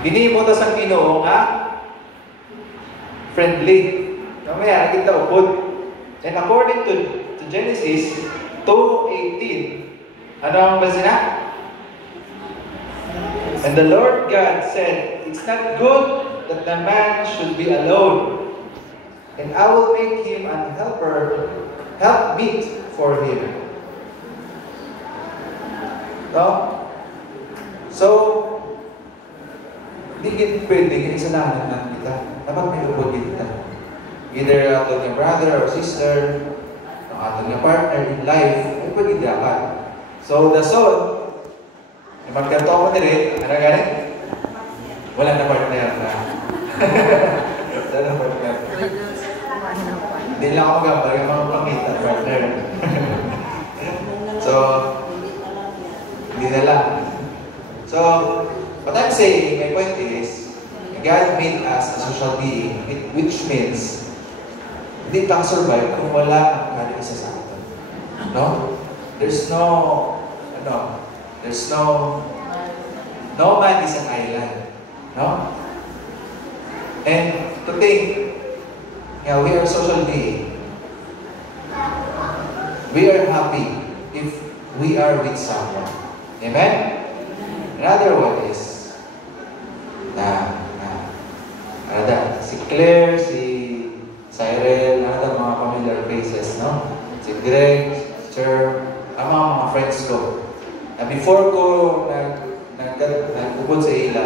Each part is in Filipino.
Ginihimutas ang Ginoo nga friendly. Mamaya, kita upod. And according to Genesis 2:18, ano ang basa na? And the Lord God said, it's not good that the man should be alone. And I will make him an help meet for him. No? So, hindi pwede, isanahan na kita. Dapat may upod kita. Either ato ng brother or sister, ng ato ng partner in life, ay pwede dapat. So, the soul, magkanto ako nila, ano gani? Wala na partner na. Wala na partner. Hindi lang ako magambal, yung mga pangita, partner. So, hindi na lang. So, what I'm saying, my point is, God made us a social being, which means, hindi tayo survive kung wala ang kada isa sa atin. No? There's no man is an island. No? And to think, we are social being. We are happy if we are with someone. Amen? Another one is, si Claire, si Cyril, mga familiar faces, no? Si Greg, si Cher, ang mga friends ko. Before ko nagubod sa ila,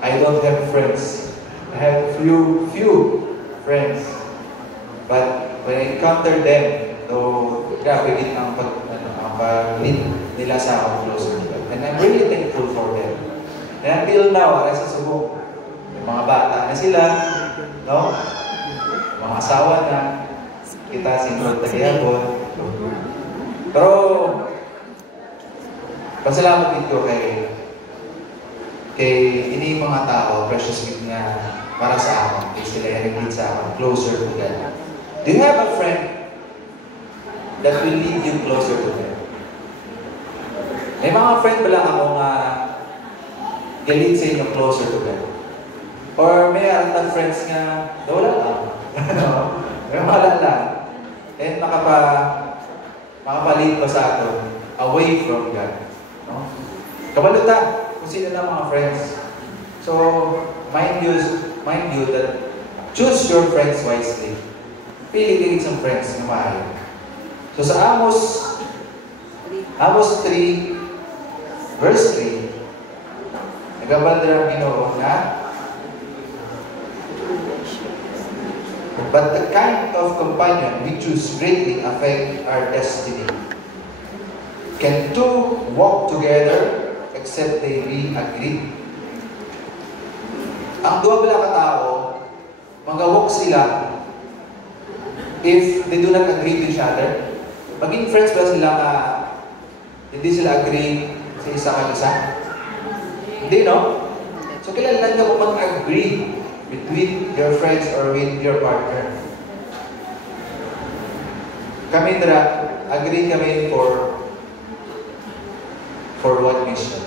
I don't have friends. I have few friends. But when I encounter them, though grabe din ang pag-lead nila sa akong close to them. And I'm really thankful for them. And until now, sa subong, may mga bata na sila, no? Mga asawa na, kita sinunod tagyabon. Pero, pasalamat dito kay ini mga tao, precious gift nga para sa akin, kay sila i-repeat sa akin, closer to God. Do you have a friend that will lead you closer to God? May mga friend ba lang ako nga galit sa inyo closer to God? Or may other friends nga, wala lang. May wala lang. And makapalit pa sa atin away from God. No? Kabaluta kung sino na mga friends. So, mind you that choose your friends wisely. Pili isang friends na maayo. So, sa Amos 3, verse 3, nagabandra ang Ginoo na, but the kind of companion we choose greatly affect our destiny. Can two walk together except they be agreed? Ang dua bila katao, mag-walk sila if they do not agree to each other. Maging friends ba sila ka hindi sila agree sa isa kag-isa? Hindi, no? So, kailangan ka kung mag-agree between your friends or with your partner. Kami agree kami for one mission.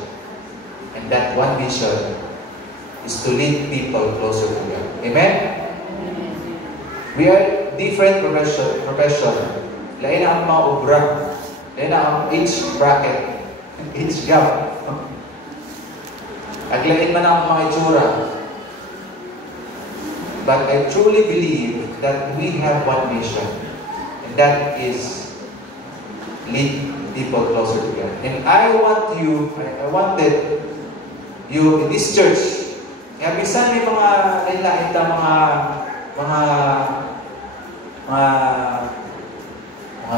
And that one mission is to lead people closer to God. Amen? We are different profession. Lain ang mga obra. Lain ang age bracket. Age gap. Aglain man ang mga itsura. But I truly believe that we have one mission. And that is lead people closer to God. And I wanted you in this church. Kaya bisan may mga lain-lain mga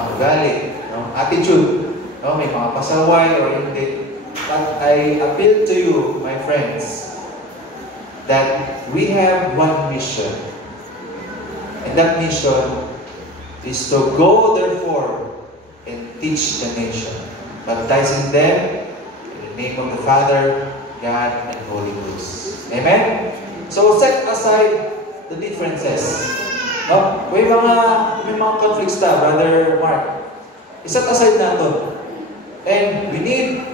ugali, no? Attitude, no? May mga pasaway or hindi. But I appeal to you, my friends, that we have one mission. And that mission is to go, therefore, and teach the nation, baptizing them in the name of the Father, God, and Holy Ghost. Amen? So, set aside the differences. No? May mga conflicts ta, Brother Mark. Iset aside natin. And we need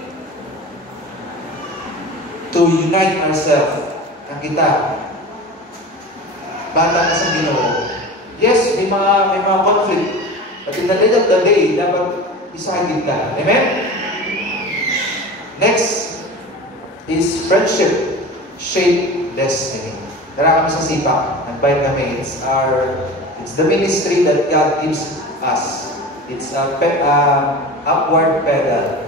to unite ourselves. Na kita, bata na sa Ginoo. Yes, may mga conflict. But in the end of the day, dapat isagid ka. Amen? Next is friendship shape destiny. Tara kami sa sipak. Nag-bite kami. It's the ministry that God gives us. It's a upward pedal.